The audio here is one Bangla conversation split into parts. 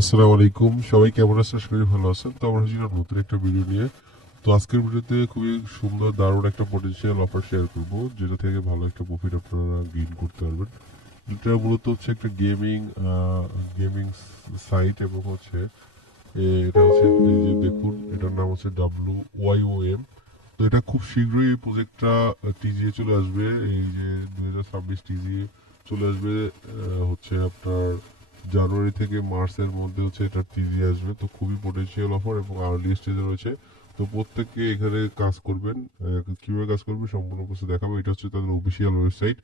আসসালামু আলাইকুম, সবাই কেমন আছেন? শরীর ভালো আছেন? তো আমরা হচ্ছি নতুন একটা ভিডিও নিয়ে। তো আজকের ভিডিওতে খুবই সুন্দর দারুণ একটা পটেনশিয়াল অফার শেয়ার করব, যেটা থেকে ভালো একটা প্রফিট আপনারা গেইন করতে পারবেন। এটা মূলত হচ্ছে একটা গেমিং সাইট এবং হচ্ছে এটা হচ্ছে এই যে দেখুন, এটার নাম হচ্ছে WYOM। তো এটা খুব শীঘ্রই এই প্রজেক্টটা টিজিএ চলে আসবে। এই যে 2026 টিজিএ চলে আসবে, হচ্ছে আপনার জানুয়ারি থেকে মার্চের মধ্যে হচ্ছে এটা টিজিএ আসবে। তো খুবই পোটেনশিয়াল অফার এবং আর্লি স্টেজে রয়েছে। তো প্রত্যেককে এখানে কাজ করবেন। কিভাবে কাজ করবেন সম্পূর্ণ কিছু দেখাবো। এটা হচ্ছে তাদের অফিসিয়াল ওয়েবসাইট।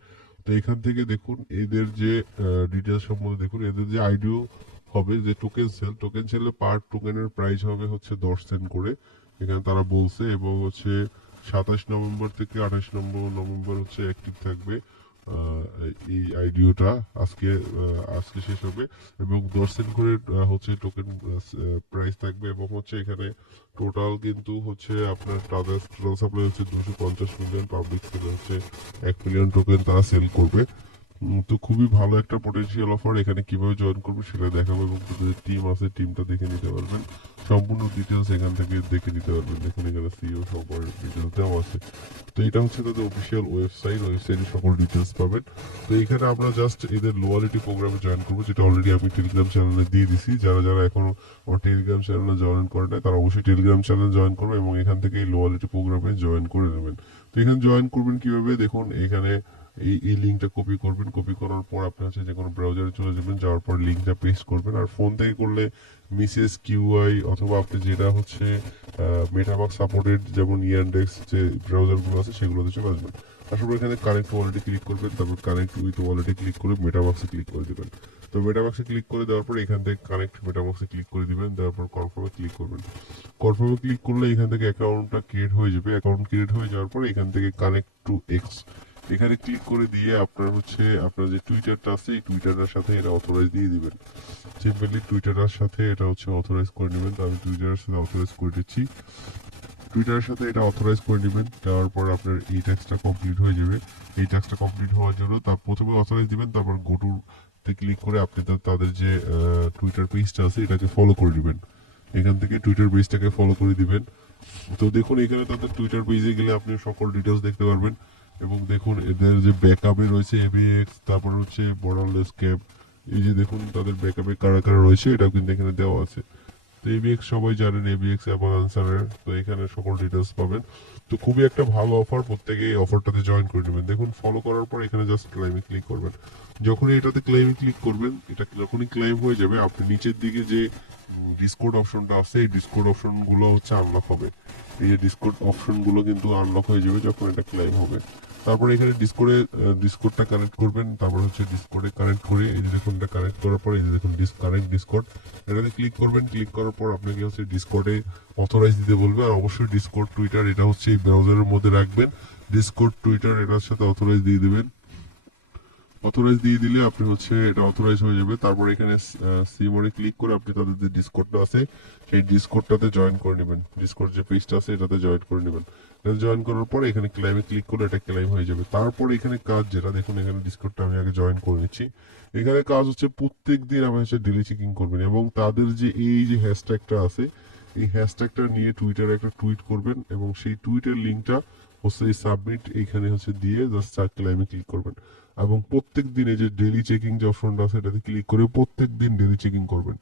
তো এখান থেকে দেখুন এদের যে ডিটেলস সম্বন্ধে দেখুন, এদের যে আইডিও হবে, যে টোকেন সেলে পার টোকেনের প্রাইস হবে হচ্ছে 10 সেন্ট করে, এখানে তারা বলছে। এবং হচ্ছে 27 নভেম্বর থেকে 28 নভেম্বর হচ্ছে অ্যাক্টিভ থাকবে এই আইডিওটা। আজকে শেষ হবে এবং 10 সেন্ট করে হচ্ছে টোকেন প্রাইস থাকবে। এবং হচ্ছে এখানে টোটাল কিন্তু হচ্ছে আপনার টোটাল সাপ্লাই হচ্ছে 250 মিলিয়ন, পাবলিক সেল হচ্ছে 1 মিলিয়ন টোকেন তারা সেল করবে। তো খুবই ভালো একটা পোটেনশিয়াল অফার। এখানে কিভাবে জয়েন করবে সেটা দেখাবো এবং তাদের টিম আছে, টিমটা দেখে নিতে পারবেন। সম্পূর্ণ ডিটেলস এখান থেকে দেখে নিতে পারবেন। দেখুন এখানে সিইও সকল ডিটেলস দেওয়া আছে। তো এটা হচ্ছে তাদের অফিসিয়াল ওয়েবসাইটে সকল ডিটেলস পাবেন। তো এখানে আমরা জাস্ট এদের লোয়ালিটি প্রোগ্রামে জয়েন করবো, যেটা অলরেডি আমি টেলিগ্রাম চ্যানেলে দিয়ে দিছি। যারা যারা এখনো আমার টেলিগ্রাম চ্যানেলে জয়েন করে নাই তারা অবশ্যই টেলিগ্রাম চ্যানেলে জয়েন করবে এবং এখান থেকে এই লোয়ালিটি প্রোগ্রামে জয়েন করে নেবেন। তো এখানে জয়েন করবেন কিভাবে দেখুন, এখানে এই লিঙ্কটা কপি করবেন। কপি করার পর আপনি হচ্ছে যে কোনো ব্রাউজারে চলে যাবেন, যাওয়ার পর লিঙ্কটা পেস্ট করবেন। আর ফোন থেকে করলে মিসেস কিউআই অথবা আপনি যেটা হচ্ছে মেটাবাক সাপোর্টেড, যেমন ইয়ানডেক্স যে ব্রাউজারগুলো আছে সেগুলোতে চলে আসবেন। আসার পর এখানে কানেক্ট ওয়ালেটে ক্লিক করবেন, তারপর কানেক্ট উইথ ওয়ালেটে ক্লিক করে মেটাবাক্সে ক্লিক করে দেবেন। তো মেটাবাক্সে ক্লিক করে দেওয়ার পর এখান থেকে কানেক্ট মেটাবাক্সে ক্লিক করে দিবেন, দেওয়ার পর কনফার্মে ক্লিক করবেন। কনফার্মে ক্লিক করলে এখান থেকে অ্যাকাউন্টটা ক্রিয়েট হয়ে যাবে। অ্যাকাউন্ট ক্রিয়েট হয়ে যাওয়ার পর এখান থেকে কানেক্ট টু এক্স এখানে ক্লিক করে দিয়ে আপনার হচ্ছে আপনার যে টুইটারটা আছে এই টুইটারের সাথে এটা অথরাইজ দিয়ে দিবেন। সিম্পলি টুইটারের সাথে এটা হচ্ছে অথরাইজ করে নেবেন। তো আমি টুইটারের সাথে অথরাইজ করে দিচ্ছি। টুইটারের সাথে এটা অথরাইজ করে নেবেন, দেওয়ার পর আপনার এই ট্যাক্সটা কমপ্লিট হয়ে যাবে। এই ট্যাক্সটা কমপ্লিট হওয়ার জন্য তার প্রথমে অথরাইজ দিবেন, তারপর গোটু তে ক্লিক করে আপনি তাদের যে টুইটার পেজটা আছে এটাকে ফলো করে নেবেন। এখান থেকে টুইটার পেজটাকে ফলো করে দিবেন। তো দেখুন এখানে তাদের টুইটার পেজে গেলে আপনি সকল ডিটেলস দেখতে পারবেন। এবং দেখুন এদের যে ব্যাকআপে রয়েছে এবিএক্স, তারপর হচ্ছে বর্ডারলেস ক্যাপ। এই যে দেখুন তাদের ব্যাকআপে কারা কারা রয়েছে এটাও কিন্তু এখানে দেওয়া আছে। তো এবিএক্স সবাই জানেন, এবিএক্স অ্যাপল আনসারের। তো এখানে সকল ডিটেলস পাবেন। তো খুবই একটা ভালো অফার, প্রত্যেকে এই অফারটাতে জয়েন করে নেবেন। দেখুন ফলো করার পর এখানে জাস্ট ক্লাইমে ক্লিক করবেন। যখনই এটাতে ক্লাইমে ক্লিক করবেন, এটা যখনই ক্লাইম হয়ে যাবে আপনি নিচের দিকে যে ডিসকোড অপশনটা আছে এই ডিসকোড অপশনগুলো হচ্ছে আনলক হবে। এই যে ডিসকোড অপশনগুলো কিন্তু আনলক হয়ে যাবে যখন এটা ক্লাইম হবে। তারপরে এখানে ডিসকোডটা কানেক্ট করবেন। তারপর হচ্ছে ডিসকোডে কানেক্ট করে এই যে দেখুন এটা কানেক্ট করার পর এই যে দেখুন কানেক্ট ডিসকোড, এটাতে ক্লিক করবেন। ক্লিক করার পর আপনাকে হচ্ছে ডিসকর্ডে অথরাইজ দিতে বলবে। আর অবশ্যই ডিসকর্ড টুইটার এটা হচ্ছে এই ব্রাউজারের মধ্যে রাখবেন। ডিসকর্ড টুইটার এটার সাথে অথরাইজ দিয়ে দেবেন। অথরাইজ দিয়ে দিলে আপনি হচ্ছে এটা অথরাইজ হয়ে যাবে। তারপর এখানে সিমোরে ক্লিক করে আপনি তাদের যে ডিসকর্ডটা আছে সেই ডিসকর্ডটাতে জয়েন করে নেবেন। ডিসকর্ড যে পেজটা আছে এটাতে জয়েন করে নেবেন। এটা জয়েন করার পরে এখানে ক্লাইমে ক্লিক করলে এটা ক্লাইম হয়ে যাবে। তারপর এখানে কাজ যেটা দেখুন, এখানে ডিসকর্ডটা আমি আগে জয়েন করে নিচ্ছি। এখানে কাজ হচ্ছে প্রত্যেক দিন আপনি হচ্ছে ডেলি চেকিং করবেন এবং তাদের যে এই যে হ্যাশট্যাগটা আছে এই হ্যাশট্যাগটা নিয়ে টুইটারে একটা টুইট করবেন এবং সেই টুইটের লিঙ্কটা হচ্ছে এই সাবমিট এইখানে হচ্ছে দিয়ে জাস্ট ক্লাইমে ক্লিক করবেন। এবং প্রত্যেক দিন এই যে ডেইলি চেকিং যে অপশনটা আছে এটাতে ক্লিক করে প্রত্যেক দিন ডেইলি চেকিং করবেন।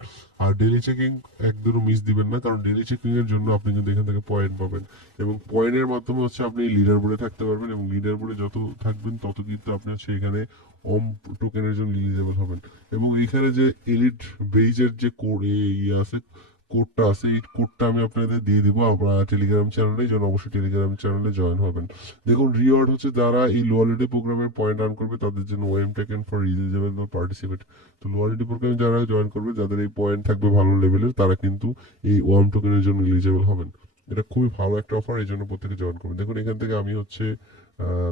আর ডেইলি চেকিং একদিনও মিস দিবেন না, কারণ ডেইলি চেকিং এর জন্য আপনি কিন্তু এখান থেকে পয়েন্ট পাবেন এবং পয়েন্টের মাধ্যমে হচ্ছে আপনি লিডার বোর্ডে থাকতে পারবেন এবং লিডার বোর্ডে যত থাকবেন তত কিন্তু আপনি হচ্ছে এখানে অম টোকেনের জন্য এলিজিবল হবেন। এবং এখানে যে এলিট বেইজের যে কোড ইয়ে আছে, কোডটা আছে, এই কোডটা আমি আপনাদের দিয়ে দিব আপনারা টেলিগ্রাম চ্যানেলে, এই জন্য অবশ্যই টেলিগ্রাম চ্যানেলে জয়েন হবেন। দেখুন রিওয়ার্ড হচ্ছে যারা এই লোয়ালিটি প্রোগ্রামে পয়েন্ট আর্ন করবে তাদের জন্য ওএম টেকেন ফর ইলিজিবল বা পার্টিসিপেট। তো লোয়ালিটি প্রোগ্রামে যারা জয়েন করবে যাদের এই পয়েন্ট থাকবে ভালো লেভেলের তারা কিন্তু এই ওয়ার্ম টোকেনের জন্য এলিজিবল হবেন। এটা খুবই ভালো একটা অফার, এই জন্য প্রত্যেকে জয়েন করবেন। দেখুন এখান থেকে আমি হচ্ছে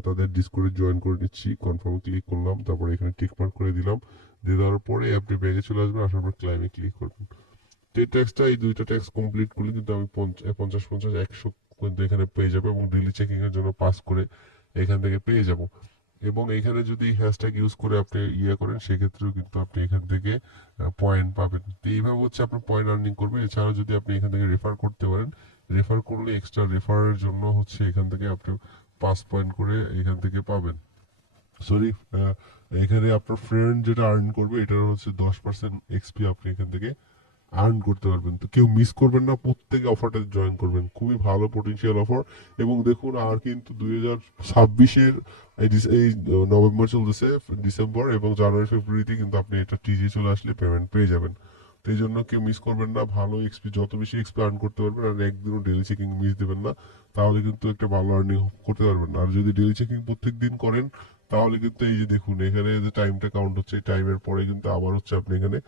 তাদের ডিসকর্ডে জয়েন করে নিচ্ছি। কনফার্মে ক্লিক করলাম, তারপরে এখানে টিক মার্ক করে দিলাম। দিয়ে দেওয়ার পরে আপনি ব্যাগে চলে আসবেন, আসার পর ক্লাইমে ক্লিক করবেন। তো এই ট্যাক্সটা এই দুইটা ট্যাক্স কমপ্লিট করলে কিন্তু আমি 50 50 100 কিন্তু এখানে পেয়ে যাবো এবং ডেইলি চেকিং এর জন্য পাস করে এখান থেকে পেয়ে যাব। এবং এখানে যদি হ্যাশট্যাগ ইউজ করে আপনি ইয়ে করেন সেক্ষেত্রেও কিন্তু আপনি এখান থেকে পয়েন্ট পাবেন। তো এইভাবে হচ্ছে আপনি পয়েন্ট আর্নিং করবেন। এছাড়াও যদি আপনি এখান থেকে রেফার করতে পারেন, রেফার করলে এক্সট্রা রেফারের জন্য হচ্ছে এখান থেকে আপনি 5 পয়েন্ট করে এখান থেকে পাবেন। সরি, এখানে আপনার ফ্রেন্ড যেটা আর্ন করবে এটার হচ্ছে 10% এক্সপি আপনি এখান থেকে আর্ন করতে পারবেন। তো কেউ মিস করবেন না, প্রত্যেকে অফারটা জয়েন করবেন, খুবই ভালো পটেনশিয়াল অফার। এবং দেখুন আর কিন্তু 2026-এর এই নভেম্বর চলতেছে, ডিসেম্বর এবং জানুয়ারি ফেব্রুয়ারিতে কিন্তু আপনি এটা টিজি চলে আসলে পেমেন্ট পেয়ে যাবেন। তো এই জন্য কেউ মিস করবেন না, ভালো এক্সপি যত বেশি এক্সপি আর্ন করতে পারবেন, আর একদিনও ডেলি চেকিং মিস দেবেন না, তাহলে কিন্তু একটা ভালো আর্নিং করতে পারবেন। আর যদি ডেলি চেকিং প্রত্যেক দিন করেন তাহলে কিন্তু এই যে দেখুন এখানে যে টাইমটা কাউন্ট হচ্ছে, এই টাইমের পরে কিন্তু আবার হচ্ছে আপনি এখানে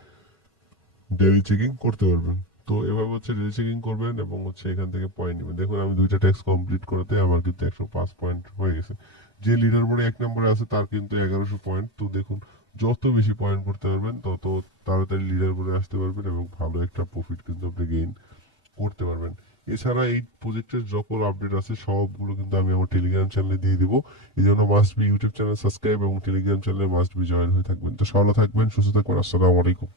ডেলি চেকিং করতে পারবেন। তো এভাবে হচ্ছে ডেলি চেকিং করবেন এবং হচ্ছে এখান থেকে পয়েন্ট নেবেন। দেখুন আমি 2টা ট্যাক্স কমপ্লিট করতে আমার কিন্তু 105 পয়েন্ট হয়ে গেছে। যে লিডার বোর্ডে 1 নম্বরে আছে তার কিন্তু 1100 পয়েন্ট। তো দেখুন যত বেশি পয়েন্ট করতে পারবেন তত তাড়াতাড়ি লিডার বোর্ডে আসতে পারবেন এবং ভালো একটা প্রফিট কিন্তু আপনি গেইন করতে পারবেন। এছাড়া এই প্রজেক্টের সকল আপডেট আছে সবগুলো কিন্তু আমি আমার টেলিগ্রাম চ্যানেলে দিয়ে দিব। এই জন্য must be YouTube channel subscribe এবং টেলিগ্রাম চ্যানেলে মাস্ট বি জয়েন হয়ে থাকবেন। তো ভালো থাকবেন, সুস্থ থাকবেন। আসসালামু আলাইকুম।